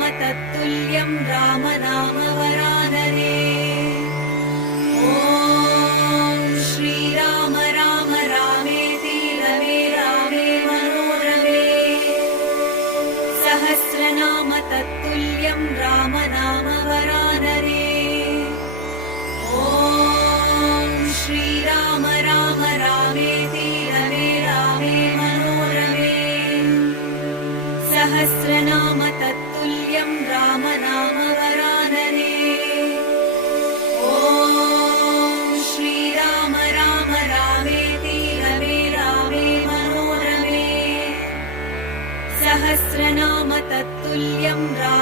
सहस्रनाम तत्तुल्यं राम नाम वरानने। ॐ श्रीराम राम रामेति रमे रामे मनोरमे। सहस्रनाम तत्तुल्यं राम नाम वरानने। ॐ श्रीराम राम रामेति रमे रामे मनोरमे। सहस्रनाम तत्तुल्यं राम नाम वरानने। ॐ श्रीराम राम रामेति रमे रामे मनोरमे। सहस्रनाम तत्तुल्यं राम